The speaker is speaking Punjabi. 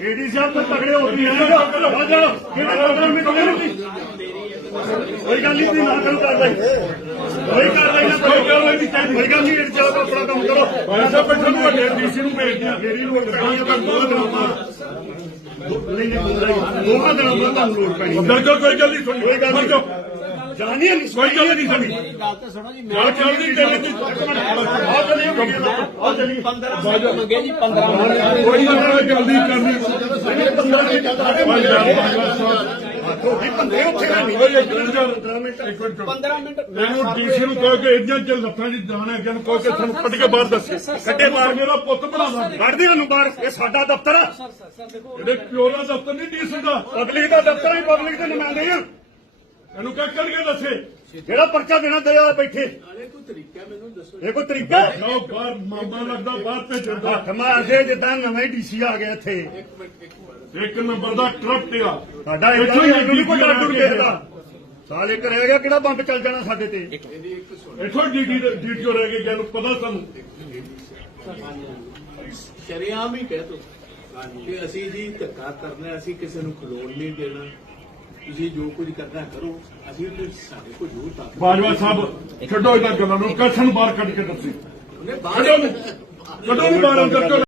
ਏਡੀ ਸਾਹਿਬ ਤੋਂ ਤਗੜੇ ਹੋ ਗਏ ਆ ਜਾ ਜਾ ਕਿਹੜਾ ਪ੍ਰੋਗਰਾਮ ਵਿੱਚ ਕੋਈ ਗੱਲ ਨਹੀਂ ਤੁਸੀਂ ਨਾ ਕਰੋ ਕਾਰਵਾਈ। ਕੋਈ ਕਾਰਵਾਈ ਨਾ ਕੋਈ ਕਾਰਵਾਈ ਨਹੀਂ ਚਾਹੀਦੀ ਕੋਈ ਗੱਲ ਨਹੀਂ ਏਡੀ ਸਾਹਿਬ ਆਪਣਾ ਕੰਮ ਕਰੋ। ਭਾਈ ਸਾਹਿਬ ਬੈਠੋ ਨੂੰ ਵੱਡੇ ਡੀਸੀ ਨੂੰ ਭੇਜ ਦਿਆਂ ਮੇਰੀ ਲੋੜ ਪੈਣੀ ਹੈ ਤਾਂ ਦੋ ਦਿਨਾਂ ਬਾਅਦ ਨਹੀਂ ਨਹੀਂ ਦੋਹਾਂ ਦਿਨਾਂ ਬਾਅਦ ਤੁਹਾਨੂੰ ਲੋੜ ਪੈਣੀ ਹੈ। ਬਿਲਕੁਲ ਕੋਈ ਗੱਲ ਨਹੀਂ ਸੁਣੀ। ਕੋਈ ਗੱਲ ਨਹੀਂ। ਜਾਣੀ ਨਹੀਂ ਕੋਈ ਗੱਲ ਨਹੀਂ ਸੁਣੀ। ਗੱਲ ਤਾਂ ਸੁਣੋ ਜੀ ਗੱਲ ਚੱਲਦੀ ਆ ਚਲੀਏ ਆ ਚਲੀਏ 15 ਮੰਗੇ ਜੀ 15 ਮੰਗੇ ਕੋਈ ਗੱਲ ਜਲਦੀ ਕਰਨੀ ਤੁਹਾਡੀ ਬੰਦੇ ਉੱਥੇ ਨਹੀਂ ਕੋਈ ਇੱਕ ਮਿੰਟ ਇੱਕ ਮਿੰਟ 15 ਮਿੰਟ ਮੈਨੂੰ ਡੀਸੀ ਨੂੰ ਕਹੋ ਕਿ ਇੰਜਾਂ ਚ ਲੱਤਾਂ ਦੀ ਜਾਣ ਹੈ ਇਹਨੂੰ ਕਹੋ ਕਿ ਤੁਹਾਨੂੰ ਕੱਢ ਕੇ ਬਾਹਰ ਦੱਸੇ। ਕੱਢੇ ਬਾਹਰ ਮੇਰਾ ਪੁੱਤ ਬਣਾਵਾ ਕੱਢਦੇ ਨੂੰ ਬਾਹਰ। ਇਹ ਸਾਡਾ ਦਫ਼ਤਰ ਆ। ਇਹਦੇ ਪਿਓ ਦਾ ਦਫ਼ਤਰ ਨਹੀਂ ਡੀਸੀ ਦਾ। ਪਬਲਿਕ ਦਾ ਦਫ਼ਤਰ ਹੈ ਪਬਲਿਕ ਦੇ ਨੁਮਾਇੰਦੇ ਆ। ਇਹਨੂੰ ਕਹਿ ਕੱਢ ਕੇ ਦੱਸੇ। ਜਿਹੜਾ ਪਰਚਾ ਦੇਣਾ ਦੇ ਆ ਬੈਠੇ। ਇਹ ਕੋਈ ਤਰੀਕਾ? ਲਓ ਬਾਹਰ ਮਾਮਾ ਲੱਗਦਾ ਬਾਹਰ ਦਾ ਹੱਥ ਮਾਰਦੇ ਜਿੱਦਾਂ ਨਵੇਂ ਡੀਸੀ ਆ ਗਿਆ ਇੱਥੇ। ਇੱਕ ਨੰਬਰ ਦਾ ਕਰਪਟ ਆ। ਸਾਡਾ ਇਹ ਇੱਥੋਂ ਕੋਈ ਹੀ ਨਹੀਂ ਕੋਈ ਡਰ ਡਰ ਦੇਖਦਾ। ਦੇਖਦਾ ਸਾਲ ਇੱਕ ਰਹਿ ਗਿਆ ਕਿਹੜਾ ਬੰਬ ਚੱਲ ਜਾਣਾ ਸਾਡੇ ਤੇ? ਇੱਥੋਂ ਡੀਡੀ ਡੀਟੀਓ ਰਹਿ ਗਏ ਨੂੰ ਪਤਾ ਸਾਨੂੰ। ਸ਼ਰਿਆਮ ਹੀ ਕਹਿ ਤੋ ਕਿ ਅਸੀਂ ਜੀ ਧੱਕਾ ਕਰਨਾ ਅਸੀਂ ਕਿਸੇ ਨੂੰ ਖਲੋਣ ਨਹੀਂ ਦੇਣਾ। ਤੁਸੀਂ ਜੋ ਕੁਝ ਕਰਨਾ ਕਰੋ ਅਸੀਂ ਤੇ ਸਾਡੇ ਕੋਲ ਜੋ ਤਾਕਤ ਬਾਜਵਾ ਸਾਹਿਬ ਛੱਡੋ ਇਹਨਾਂ ਗੱਲਾਂ ਨੂੰ ਕਸਨ ਬਾਹਰ ਕੱਢ ਕੇ ਦੱਸੇ। ਉਹਨੇ ਕੱਢੋ ਕੱਢੋ ਬਾਹਰ ਅੰਦਰ ਚੋਂ